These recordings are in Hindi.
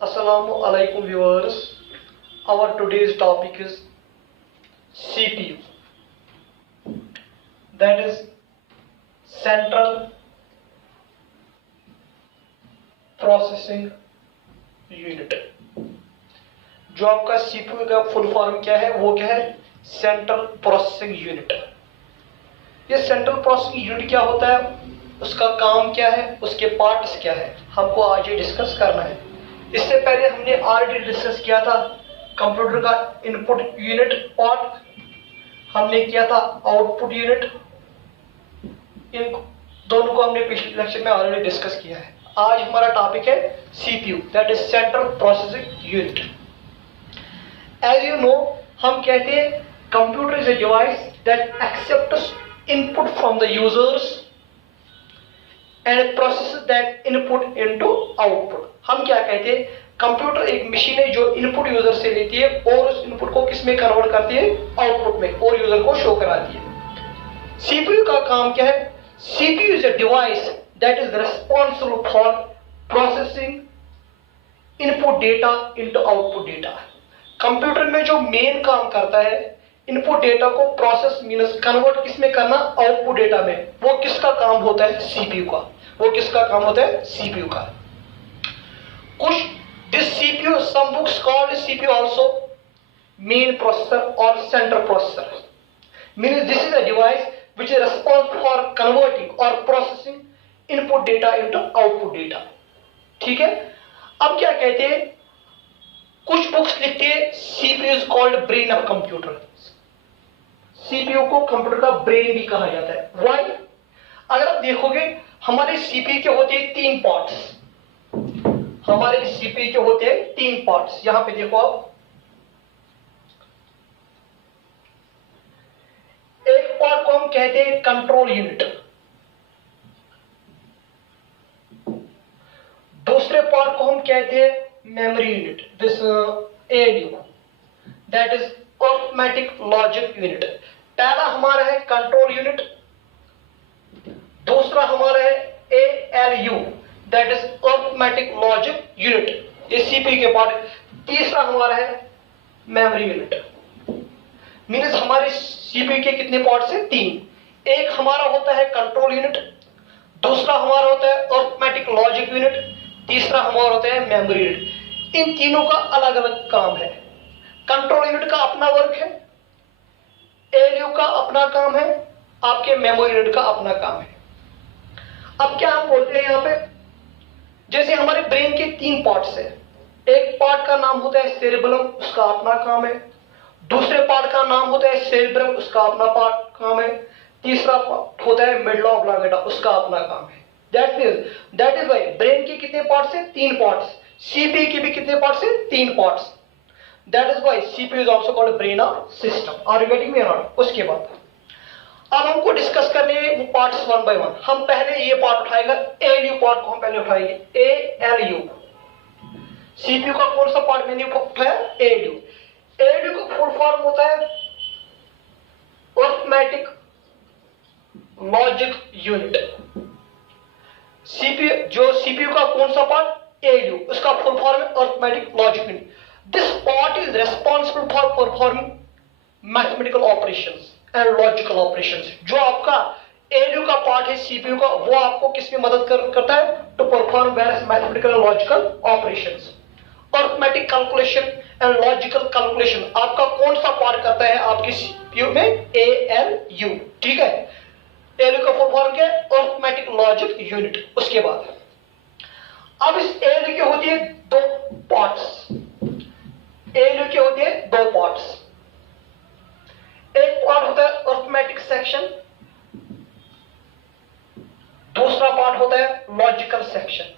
Assalamu alaikum viewers. Our today's topic is CPU, that is Central Processing Unit. जो आपका CPU का फुल फॉर्म क्या है, वो क्या है, सेंट्रल प्रोसेसिंग यूनिट। ये सेंट्रल प्रोसेसिंग यूनिट क्या होता है, उसका काम क्या है, उसके पार्ट्स क्या है, हमको आज ये डिस्कस करना है। इससे पहले हमने ऑलरेडी डिस्कस किया था कंप्यूटर का इनपुट यूनिट पार्ट, हमने किया था आउटपुट यूनिट। इन दोनों को हमने पिछले लेक्चर में ऑलरेडी डिस्कस किया है। आज हमारा टॉपिक है CPU, that is central processing unit. As you know, हम कहते हैं computer is a device that accepts input from the users and process that input into output. हम क्या कहते हैं, कंप्यूटर एक मशीन है जो इनपुट यूजर से लेती है और उस इनपुट को किस में कन्वर्ट करती है, आउटपुट में, और यूजर को शो कराती है। सीपीयू का काम क्या है, CPU is a device that is responsible for processing input data into output data. Computer में जो मेन काम करता है, इनपुट डेटा को प्रोसेस मींस कन्वर्ट किस में करना, आउटपुट डेटा में, वो किसका काम होता है, सीपीयू का। वो किसका काम होता है, सीपीयू का। कुछ this CPU, some books called CPU also main processor और central processor, means this is a device which is responsible for converting और processing input data into output data. ठीक है। अब क्या कहते हैं, कुछ बुक्स लिखते हैं CPU is called brain of computer. CPU को कंप्यूटर का ब्रेन भी कहा जाता है। व्हाई? अगर आप देखोगे, हमारे सीपीयू के होते हैं तीन पार्ट्स। हमारे सीपीयू के होते हैं तीन पार्ट्स। यहां पे देखो आप, एक पार्ट को हम कहते हैं कंट्रोल यूनिट, दूसरे पार्ट को हम कहते हैं memory unit, this ALU, that is arithmetic logic unit. पहला हमारा है कंट्रोल यूनिट, दूसरा हमारा है ALU, that is arithmetic logic unit, ये सीपीयू के पार्ट। तीसरा हमारा है मेमोरी यूनिट। मींस हमारे सीपीयू के कितने पार्ट्स हैं, तीन। एक हमारा होता है कंट्रोल यूनिट, दूसरा हमारा होता है अरिथमेटिक लॉजिक यूनिट, तीसरा हमारा होता है मेमोरी यूनिट। इन तीनों का अलग अलग काम है। कंट्रोल यूनिट का अपना वर्क है, एएलयू का अपना काम है, आपके मेमोरी यूनिट का अपना काम है। अब क्या हम बोलते हैं यहां पे, जैसे हमारे ब्रेन के तीन पार्ट्स है, एक पार्ट का नाम होता है सेरेबेलम, उसका अपना काम है। दूसरे पार्ट का नाम होता है सेरेब्रम, उसका अपना पार्ट काम है। तीसरा पार्ट होता है मेडुला ऑब्लांगेटा, उसका अपना काम है। दैट इज व्हाई ब्रेन के कितने पार्ट्स हैं, तीन पार्ट्स। सीपीयू के भी कितने पार्ट्स हैं, तीन parts. That is why CPU is also called brain of system. Are you getting me और नॉट? उसके बाद अब हमको डिस्कस करने हैं वो पार्ट्स वन बाय वन। हम पहले ये पार्ट उठाएगा, एएलयू पार्ट को हम पहले उठाएंगे। एएलयू, सीपीयू का कौन सा पार्ट मैंने उठाया, एएलयू। एएलयू का फुल फॉर्म होता है अरिथमेटिक लॉजिक यूनिट। सीपीयू, जो सीपीयू का कौन सा पार्ट, एएलयू, उसका फुल फॉर्म है arithmetic logic unit. This part is responsible for performing mathematical operations and logical operations. जो आपका एएलयू का पार्ट है सीपीयू का, वो आपको किस में मदद करता है, to perform various mathematical and logical operations. Arithmetic calculation and logical calculation आपका कौन सा पार्ट करता है आपके सीपीयू में, एएलयू। ठीक है। एएलयू का फुल फॉर्म क्या है, अरिथमेटिक लॉजिक यूनिट। उसके बाद अब इस एएलयू के होती है दो पार्ट्स। एएलयू के होते हैं दो पार्ट्स। एक पार्ट होता है अरिथमेटिक सेक्शन, दूसरा पार्ट होता है लॉजिकल सेक्शन।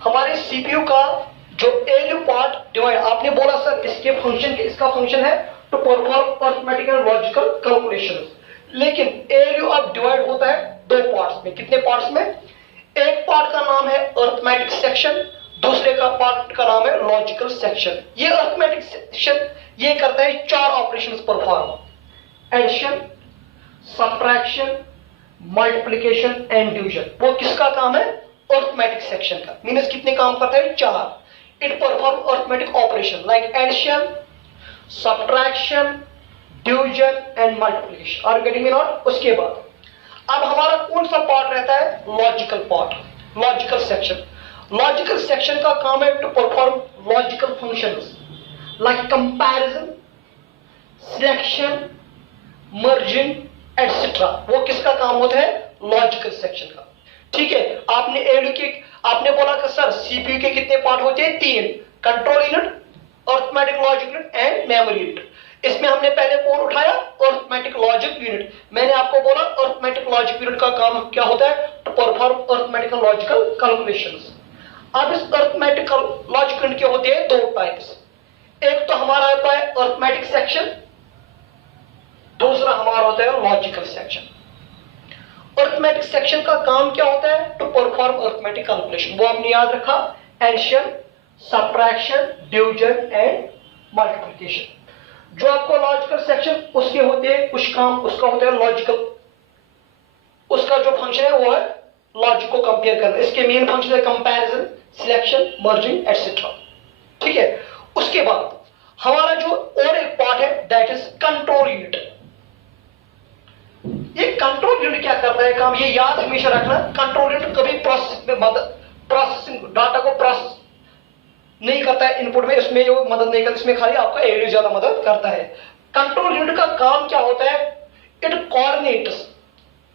हमारे सीपीयू का जो एएलयू पार्ट डिवाइड, आपने बोला सर इसके फंक्शन, इसका फंक्शन है to perform arithmetic and logical calculations, लेकिन एएलयू अब डिवाइड होता है दो पार्ट्स में। कितने पार्ट्स में, एक पार्ट का नाम है अरिथमेटिक सेक्शन, दूसरे का पार्ट का नाम है लॉजिकल सेक्शन। ये अरिथमेटिक सेक्शन ये करता है चार operations perform, addition, subtraction, multiplication and division. वो किसका काम है, अर्थमेटिक सेक्शन का। मीन्स कितने काम करता है? 4। It perform arithmetic operation like addition, subtraction, division and multiplication. Are getting me not? उसके बाद अब हमारा कौन सा पार्ट रहता है? Logical part, logical section. Logical section का काम है to perform logical functions like comparison, selection, merging etcetera. वो किसका काम होता है? लॉजिकल सेक्शन का। ठीक है, आपने एलयू के आपने बोला कि सर सीपीयू के कितने पार्ट होते हैं? 3। Control unit, arithmetic logic unit and memory unit. इसमें हमने पहले कौन उठाया? Arithmetic logic unit. मैंने आपको बोला अर्थमेटिक लॉजिक यूनिट का काम क्या होता है? To perform arithmetic logical calculations. अब इस अर्थमेटिक लॉजिक यूनिट के होते हैं 2 टाइप्स। एक तो हमारा होता है अर्थमेटिक सेक्शन, दूसरा हमारा होता है लॉजिकल सेक्शन। अर्थमेटिक सेक्शन का काम क्या होता है? To perform arithmetic calculation. वो आपने याद रखा, addition, subtraction, division and multiplication. जो आपको लॉजिकल सेक्शन उसके होते हैं कुछ काम, उसका होता है लॉजिकल, उसका जो फंक्शन है वो है लॉजिक को कंपेयर करना। इसके मेन फंक्शन है कंपैरिजन, सिलेक्शन, मर्जिंग एटसेट्रा। ठीक है, उसके बाद हमारा जो और एक पार्ट है दैट इज कंट्रोल यूनिट। ये कंट्रोल यूनिट क्या करता है काम? ये याद हमेशा रखना, कंट्रोल यूनिट कभी प्रोसेसिंग में मदद, प्रोसेसिंग डाटा को प्रोसेस नहीं करता है, इनपुट में इसमें जो मदद नहीं करता, इसमें खाली आपका एलयू ज्यादा मदद करता है। कंट्रोल यूनिट का काम क्या होता है? It coordinates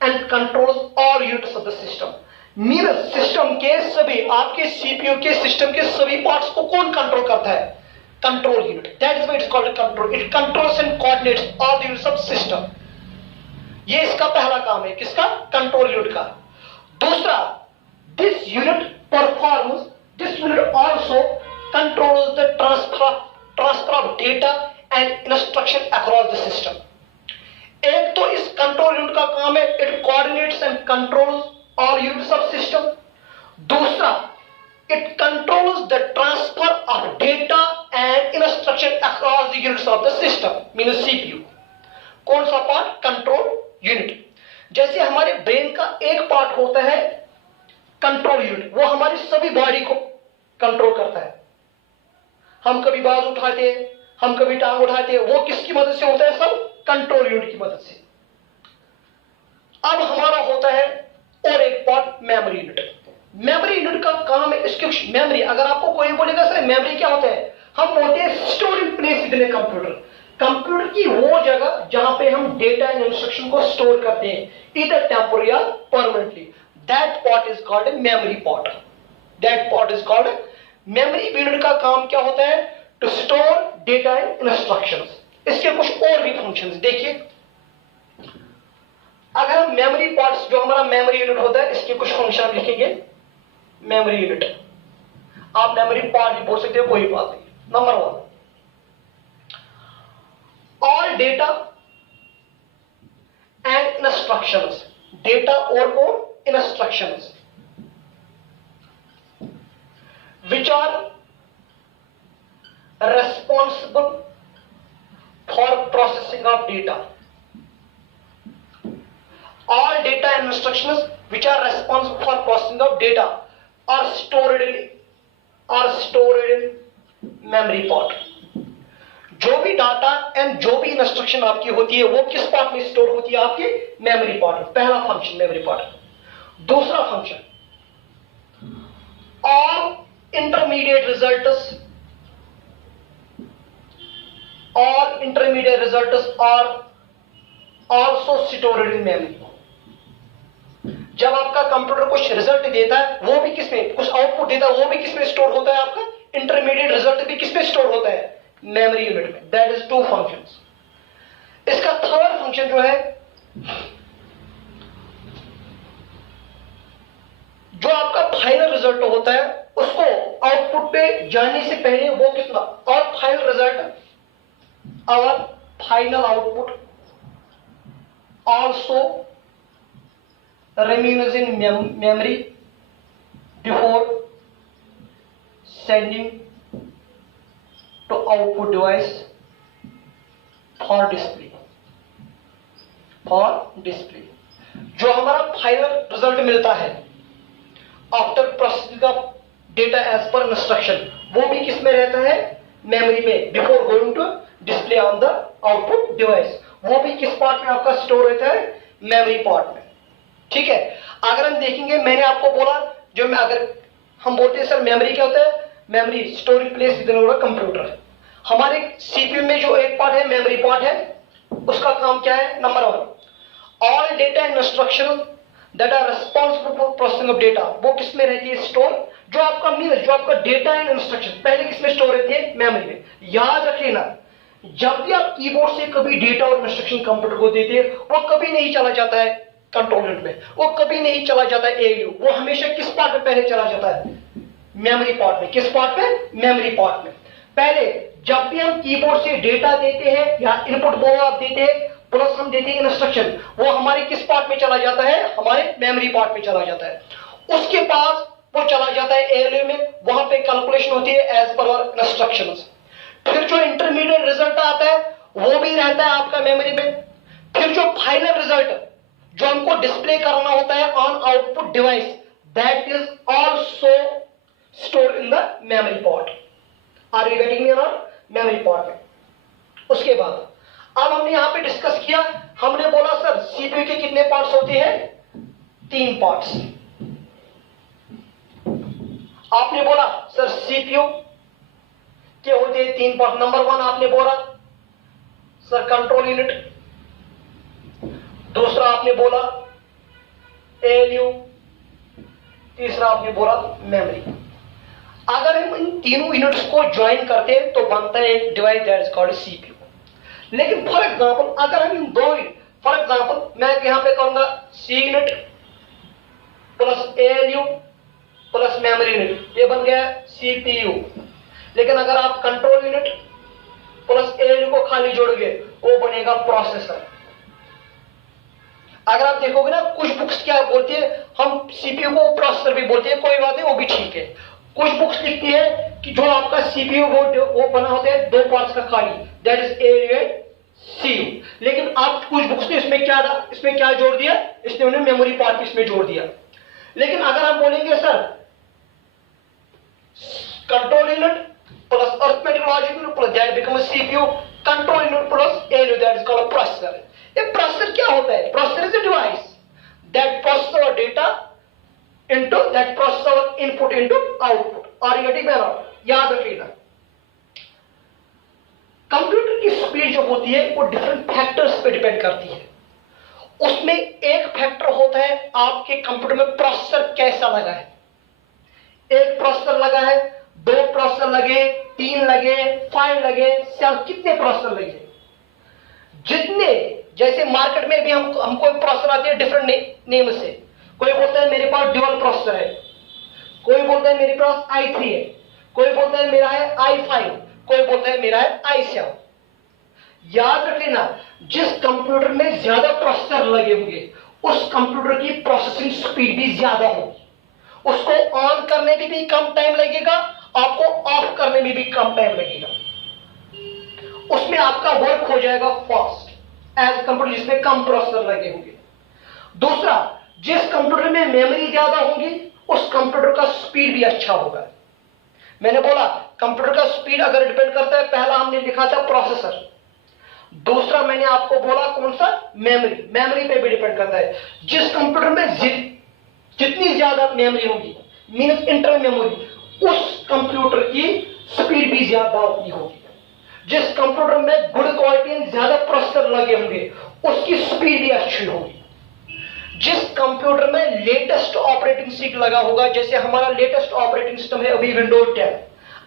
and controls all units of the system. Mean system के सभी, आपके सीपीयू के सिस्टम के सभी पार्ट्स को कौन कंट्रोल करता है? Control unit. That is why it is called control. It controls and coordinates all the units of system. ये इसका पहला काम है, किसका? कंट्रोल यूनिट का। दूसरा, this unit performs, this unit also controls the transfer of data and instruction across the system। एक तो इस कंट्रोल यूनिट का काम है it coordinates and controls all units of system. दूसरा, it controls the transfer of data and instruction across the units of the system, mean CPU. कौन सा पार्ट? Control unit. जैसे हमारे ब्रेन का एक पार्ट होता है कंट्रोल यूनिट, वो हमारी सभी बॉडी को कंट्रोल करता है। हम कभी बाज उठाते हैं, हम कभी टांग उठाते हैं, वो किसकी मदद से होता है? सब कंट्रोल यूनिट की मदद से। अब हमारा होता है और एक part memory unit. Memory unit का काम है इसके मेमोरी। अगर आपको कोई बोलेगा सर मेमोरी क्या होता है, हम बोलते हैं storing place within computer. Computer की वो जगह जहां पे हम डेटा एंड इंस्ट्रक्शन को स्टोर करते हैं, इधर टेम्पोररी या permanently. That part is called a memory part. That part is called memory unit. का काम क्या होता है? To store data and instructions. इसके कुछ और भी फंक्शंस देखिए। अगर हम मेमोरी पार्ट्स, जो हमारा मेमोरी यूनिट होता है, इसके कुछ फंक्शन लिखेंगे। मेमोरी यूनिट, आप मेमोरी पार्ट भी बोल सकते हो, कोई बात नहीं। Number 1, all data and instructions. Data और instructions which are responsible for processing of data. All data and instructions which are responsible for processing of data are stored in memory part. जो भी डाटा एंड जो भी इंस्ट्रक्शन आपकी होती है वो किस पार्ट में स्टोर होती है? आपके मेमोरी पार्ट। पहला फंक्शन मेमोरी पार्ट। दूसरा function, all intermediate results are also stored in memory। जब आपका कंप्यूटर कुछ रिजल्ट देता है, वो भी किसमें, कुछ आउटपुट देता है, वो भी किसमें स्टोर होता है? आपका इंटरमीडिएट रिजल्ट भी किसमें स्टोर होता है? मेमोरी यूनिट में। That is 2 functions. इसका थर्ड फंक्शन जो है, जो आपका फाइनल रिजल्ट होता है उसको आउटपुट पे जाने से पहले वो कितना, और final result, our final output also remains in memory before sending to output device for display। जो हमारा फाइनल रिजल्ट मिलता है after processing of data as per instruction, वो भी किस में रहता है, मेमोरी में, before going to display on the output device, वो भी किस पार्ट में आपका स्टोर रहता है, मेमोरी पार्ट में। ठीक है, अगर हम देखेंगे, मैंने आपको बोला जो मैं, अगर हम बोलते हैं सर मेमोरी क्या होता है, memory storage place within computer. हमारे सीपीयू में जो एक पार्ट है मेमोरी पार्ट है, उसका काम क्या है, number 1 all data and instruction that are responsible for processing of data, वो किस में रहती है, स्टोर। जो आपका मीन, जो आपका डेटा एंड इंस्ट्रक्शन पहले किस में स्टोर रहती है, मेमोरी में। याद रखिए जब भी आप कीबोर्ड से कभी डेटा और इंस्ट्रक्शन कंप्यूटर को देते हैं, वो कभी नहीं चला जाता है कंट्रोल यूनिट में, वो कभी नहीं चला जाता है एयू, वो हमेशा किस पार्ट में पहले चला जाता है, मेमोरी पार्ट में। किस पार्ट में, मेमोरी पार्ट में। पहले जब भी हम कीबोर्ड से डेटा देते हैं या इनपुट बोलो आप देते हैं, प्लस हम देते हैं इंस्ट्रक्शन, वो हमारे किस पार्ट में चला जाता है, हमारे मेमोरी पार्ट में चला जाता है। उसके बाद वो चला जाता है एएलयू में, वहां पे कैलकुलेशन होती है एज पर आवर इंस्ट्रक्शंस। फिर जो इंटरमीडिएट रिजल्ट आता है वो भी रहता है आपका मेमोरी में। फिर जो फाइनल रिजल्ट जो हमको डिस्प्ले करना होता है on output device, that is also store in the memory part. Are you getting me not, memory part में। उसके बाद अब हमने यहां पे डिस्कस किया, हमने बोला सर सीपीयू के कितने पार्ट्स होते हैं, 3 पार्ट्स। आपने बोला सर सीपीयू के होते हैं 3 पार्ट। नंबर 1 आपने बोला सर कंट्रोल यूनिट, दूसरा आपने बोला एएलयू, तीसरा आपने बोला मेमोरी। अगर हम इन तीनों यूनिट्स को ज्वाइन करते हैं तो बनता है एक device that is called CPU. लेकिन फॉर एग्जांपल अगर हम इन दो, फॉर एग्जांपल मैं यहां पे कहूंगा C unit plus ALU plus memory unit, ये बन गया सीपीयू। लेकिन अगर आप कंट्रोल यूनिट प्लस एएलयू को खाली जोड़ोगे वो बनेगा प्रोसेसर। अगर आप देखोगे ना कुछ बुक्स क्या बोलती है, हम सीपीयू को प्रोसेसर भी बोलते हैं, कोई बात नहीं, वो भी ठीक है। कुछ बुक्स लिखती है कि जो आपका सीपीयू वो बना होता है 2 पार्ट्स का खाली, that is ALU and CU. लेकिन आप कुछ बुक्स ने इसमें क्या जोड़ दिया, इसने उन्हें मेमोरी पार्ट इसमें जोड़ दिया। लेकिन अगर आप बोलेंगे sir control unit plus arithmetic logic unit plus that becomes CPU, control unit plus ALU that is called processor. ये प्रोसेसर क्या होता है, processor is a device that process our data into that process our input into output. Are you getting me not, याद रखिएगा। कंप्यूटर की स्पीड जो होती है वो डिफरेंट फैक्टर्स पे डिपेंड करती है। उसमें एक फैक्टर होता है आपके कंप्यूटर में प्रोसेसर कैसा लगा है। एक प्रोसेसर लगा है, 2 प्रोसेसर लगे, 3 लगे, 5 लगे, 7, कितने प्रोसेसर लगे, जितने, जैसे मार्केट में भी हमको प्रोसेसर आते हैं डिफरेंट नेम से। कोई बोलता है मेरे पास ड्यूअल प्रोसेसर है, कोई बोलता है मेरे पास i3 है, कोई बोलता है मेरा है i5, कोई बोलता है मेरा है i7। याद रखना जिस कंप्यूटर में ज्यादा प्रोसेसर लगे होंगे उस कंप्यूटर की प्रोसेसिंग स्पीड भी ज्यादा होगी। उसको ऑन करने में भी कम टाइम लगेगा, आपको ऑफ करने में भी कम टाइम लगेगा। उसमें आपका वर्क हो जाएगा फास्ट एज कंप्यूटर जिसमें कम प्रोसेसर लगे होंगे। दूसरा, जिस कंप्यूटर में मेमोरी ज्यादा होगी उस कंप्यूटर का स्पीड भी अच्छा होगा। मैंने बोला कंप्यूटर का स्पीड अगर डिपेंड करता है, पहला हमने लिखा था प्रोसेसर, दूसरा मैंने आपको बोला कौन सा, मेमोरी पे भी डिपेंड करता है। जिस कंप्यूटर में जितनी ज्यादा मेमोरी होगी मींस इंटरनल मेमोरी, उस कंप्यूटर की स्पीड भी ज्यादा उतनी होगी। जिस कंप्यूटर में गुड क्वालिटी ज्यादा प्रोसेसर लगे होंगे उसकी स्पीड भी अच्छी होगी। जिस कंप्यूटर में लेटेस्ट ऑपरेटिंग सिस्टम लगा होगा, जैसे हमारा लेटेस्ट ऑपरेटिंग सिस्टम है अभी विंडोज 10,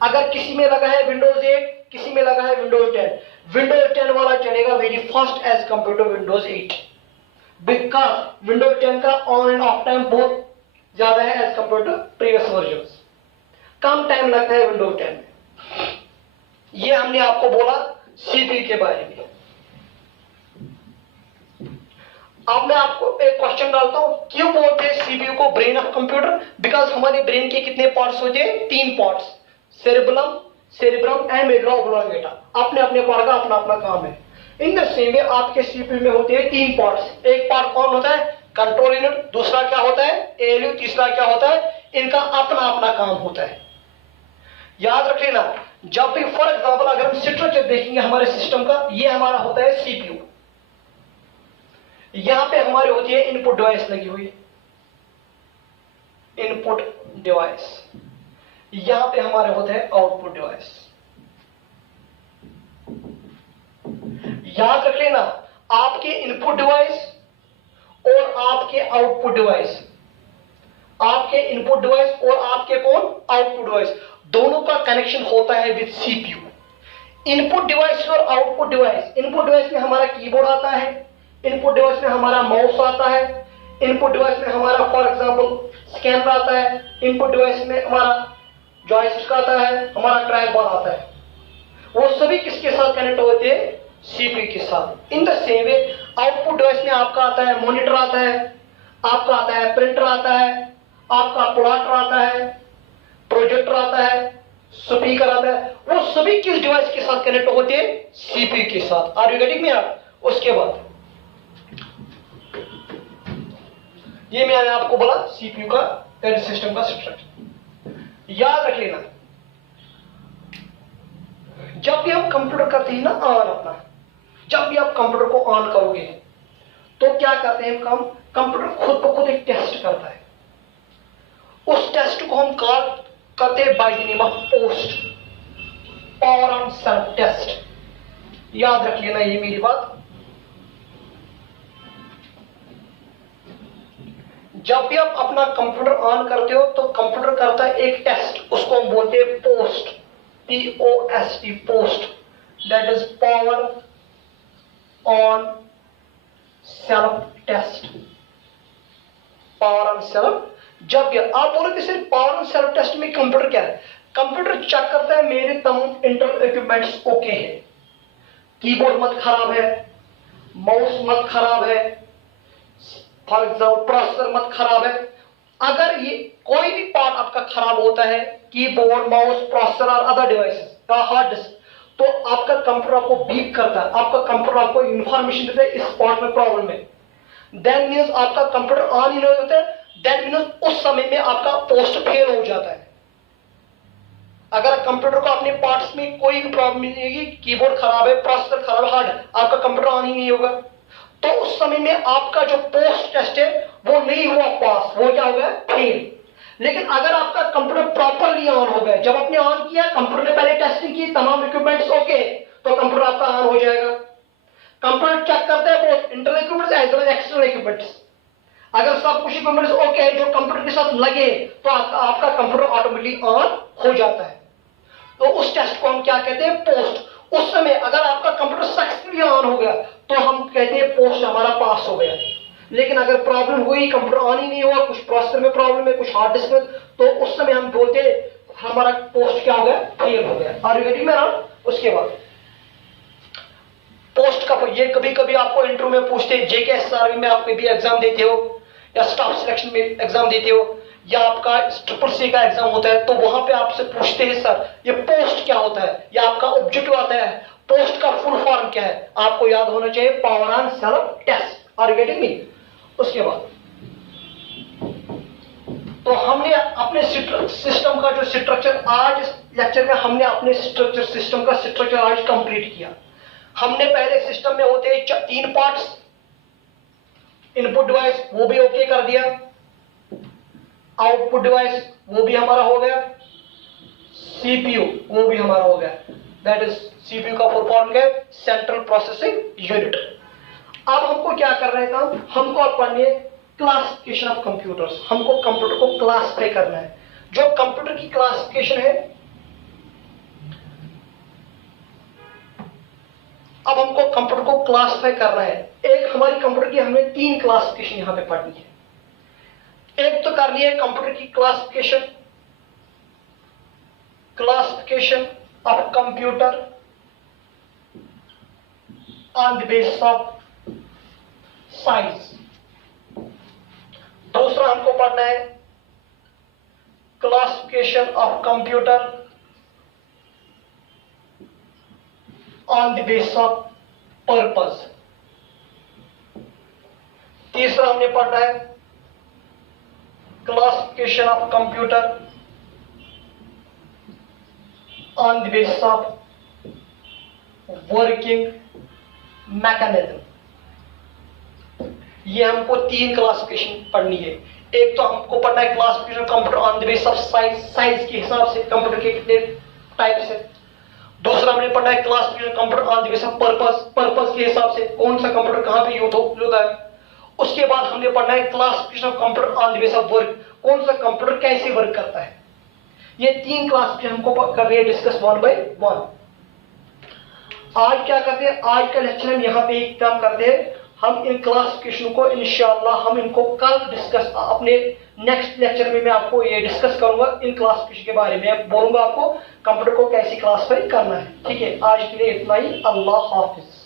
अगर किसी में लगा है विंडोज 8, किसी में लगा है विंडोज 10, विंडोज 10 वाला चलेगा very fast as computer Windows 8, because Windows 10 का ऑन एंड ऑफ टाइम बहुत ज्यादा है as compare to previous version. कम टाइम लगता है विंडोज 10 में। ये हमने आपको बोला सीपीयू के बारे में। अब मैं आपको एक क्वेश्चन डालता हूं, क्यों बोलते हैं सीपीयू को ब्रेन ऑफ कंप्यूटर? बिकॉज हमारे ब्रेन के कितने पार्ट्स होते हैं? 3 parts, cerebrum and medulla oblongata. अपने अपने पार्ट का अपना अपना काम है। इन द सेम वे आपके सीपीयू में होते हैं 3 पार्ट्स। एक पार्ट कौन होता है? Control unit. दूसरा क्या होता है? एएलयू। तीसरा क्या होता है? इनका अपना अपना काम होता है। याद रख लेना, जब भी फॉर एग्जाम्पल अगर हम स्ट्रक्चर देखेंगे हमारे सिस्टम का, ये हमारा होता है सीपीयू, यहां पे हमारी होती है इनपुट डिवाइस लगी हुई, इनपुट डिवाइस, यहां पे हमारे होते हैं आउटपुट डिवाइस। याद रख लेना, आपके इनपुट डिवाइस और आपके आउटपुट डिवाइस, आपके इनपुट डिवाइस और आपके कौन आउटपुट डिवाइस, दोनों का कनेक्शन होता है विद सीपीयू। इनपुट डिवाइस और आउटपुट डिवाइस, इनपुट डिवाइस में हमारा कीबोर्ड आता है, इनपुट डिवाइस में हमारा माउस आता है, इनपुट डिवाइस में हमारा फॉर एग्जांपल स्कैनर आता है, इनपुट डिवाइस में हमारा जॉयस्टिक आता है, हमारा ट्रैक बार आता है। वो सभी किसके साथ कनेक्ट होते हैं? सीपीयू के साथ। In the same way output device में आपका आता है मॉनिटर आता है, आपका आता है प्रिंटर आता है, आपका प्लॉटर आता है, प्रोजेक्टर आता है, स्पीकर आता है, वो सभी किस डिवाइस के साथ कनेक्ट होते हैं? सीपीयू के साथ। Are you getting me? आप उसके बाद ये मैंने आपको बोला सीपीयू का सिस्टम का स्ट्रक्चर। याद रख लेना, जब भी हम कंप्यूटर करते हैं ना ऑन अपना, जब भी आप कंप्यूटर को ऑन करोगे तो क्या करते हैं हम, कंप्यूटर खुद ब खुद एक टेस्ट करता है। उस टेस्ट को हम कॉल करते हैं by the name of post, power on self test. याद रख लेना ये मेरी बात। जब भी आप अपना कंप्यूटर ऑन करते हो तो कंप्यूटर करता है एक टेस्ट, उसको हम बोलते हैं post, POST, post, that is power on self test, power on self. जब भी आप बोलोगे सिर्फ पावर ऑन सेल्फ टेस्ट में कंप्यूटर क्या है, कंप्यूटर चेक करता है मेरे तमाम इंटरनल इक्विपमेंट्स ओके है, कीबोर्ड मत खराब है, माउस मत खराब है, फॉर एग्जाम्पल प्रोसेसर मत खराब है। अगर ये कोई भी पार्ट आपका खराब होता है, कीबोर्ड, माउस, प्रोसेसर और अदर डिवाइसेस का हार्ड डिस्क, तो आपका कंप्यूटर आपको बीप करता है, आपका कंप्यूटर आपको इंफॉर्मेशन देता है इस पार्ट में प्रॉब्लम है। देन मीन्स आपका कंप्यूटर ऑन ही नहीं होता है, देन मीन्स उस समय में आपका पोस्ट फेल हो जाता है। अगर कंप्यूटर को अपने पार्ट्स में कोई भी प्रॉब्लम मिलेगी, कीबोर्ड खराब है, प्रोसेसर खराब है, हार्ड है, आपका कंप्यूटर ऑन ही नहीं होगा, तो उस समय में आपका जो पोस्ट टेस्ट है वो नहीं हुआ पास, वो क्या हो गया? फेल। लेकिन अगर आपका कंप्यूटर प्रॉपरली ऑन हो गया, जब आपने ऑन किया, कंप्यूटर ने पहले टेस्टिंग की, तमाम इक्विपमेंट्स ओके, तो कंप्यूटर आपका ऑन हो जाएगा। कंप्यूटर चेक करता है both internal equipments as well as external equipments. अगर सब कुछ इक्विपमेंट्स ओके है जो कंप्यूटर के साथ लगे, तो आपका कंप्यूटर ऑटोमेटिकली ऑन हो जाता है। तो उस टेस्ट को हम क्या कहते हैं? पोस्ट। उस समय अगर आपका कंप्यूटर सक्सेसफुली ऑन हो गया तो हम कहते हैं पोस्ट हमारा पास हो गया। लेकिन अगर प्रॉब्लम हुई, कंप्यूटर ऑन ही नहीं हुआ, कुछ प्रोसेसर में प्रॉब्लम है, कुछ हार्ड डिस्क में, तो उस समय हम बोलते हैं हमारा पोस्ट क्या हो गया? फेल हो गया। Are you getting me now? उसके बाद पोस्ट का ये कभी कभी आपको इंटरव्यू में पूछते हैं, JKSRB में आप कभी एग्जाम देते हो या स्टाफ सिलेक्शन में एग्जाम देते हो या आपका CCC का एग्जाम होता है, तो वहां पे आपसे पूछते हैं सर ये पोस्ट क्या होता है, या आपका ऑब्जेक्टिव आता है पोस्ट का फुल फॉर्म क्या है, आपको याद होना चाहिए power on self test. Are you getting me? उसके बाद तो हमने अपने सिस्टम का जो स्ट्रक्चर, आज इस लेक्चर में हमने अपने स्ट्रक्चर सिस्टम का स्ट्रक्चर आज कंप्लीट किया। हमने पहले सिस्टम में होते हैं 3 पार्ट्स, इनपुट डिवाइस वो भी ओके कर दिया, आउटपुट डिवाइस वो भी हमारा हो गया, सीपीयू वो भी हमारा हो गया, दैट इज सीपीयू का फुल फॉर्म क्या है? Central processing unit. अब हमको क्या कर रहे हैं? हमको अपने क्लासिफिकेशन ऑफ कंप्यूटर्स, हमको कंप्यूटर को क्लासिफाई करना है। जो कंप्यूटर की क्लासिफिकेशन है, अब हमको कंप्यूटर को क्लासिफाई करना है। एक हमारी कंप्यूटर की हमें 3 क्लासिफिकेशन यहां पे पढ़नी है। एक तो करनी है कंप्यूटर की classification, classification of computer on the basis of size. दूसरा हमको पढ़ना है classification of computer on the basis of purpose. तीसरा हमने पढ़ना है classification of computer on the basis of working mechanism। ये हमको तीन क्लासिफिकेशन पढ़नी है। एक तो हमको पढ़ना है classification computer on the basis of size, size के हिसाब से कंप्यूटर के कितने टाइप्स है। दूसरा हमने पढ़ना है classification computer on the basis of purpose, purpose के हिसाब से कौन सा कंप्यूटर कहां पे यूज होता है। उसके बाद हमने पढ़ना है classification of computer on the basis of work, कौन सा कंप्यूटर कैसे वर्क करता है। ये तीन क्लासिफिकेशन हमको कर रहे हैं डिस्कस वन बाय वन। आज क्या करते हैं, आज का लेक्चर हम यहाँ पे एक काम करते हैं, हम इन क्लासिफिकेशन को इंशाअल्लाह हम इनको कल डिस्कस, अपने नेक्स्ट लेक्चर में मैं आपको ये डिस्कस करूंगा इन क्लासिफिकेशन के बारे में। बोलूंगा आपको कंप्यूटर को कैसे क्लासिफाई करना है। ठीक है, आज के लिए इतना ही। अल्लाह हाफिज।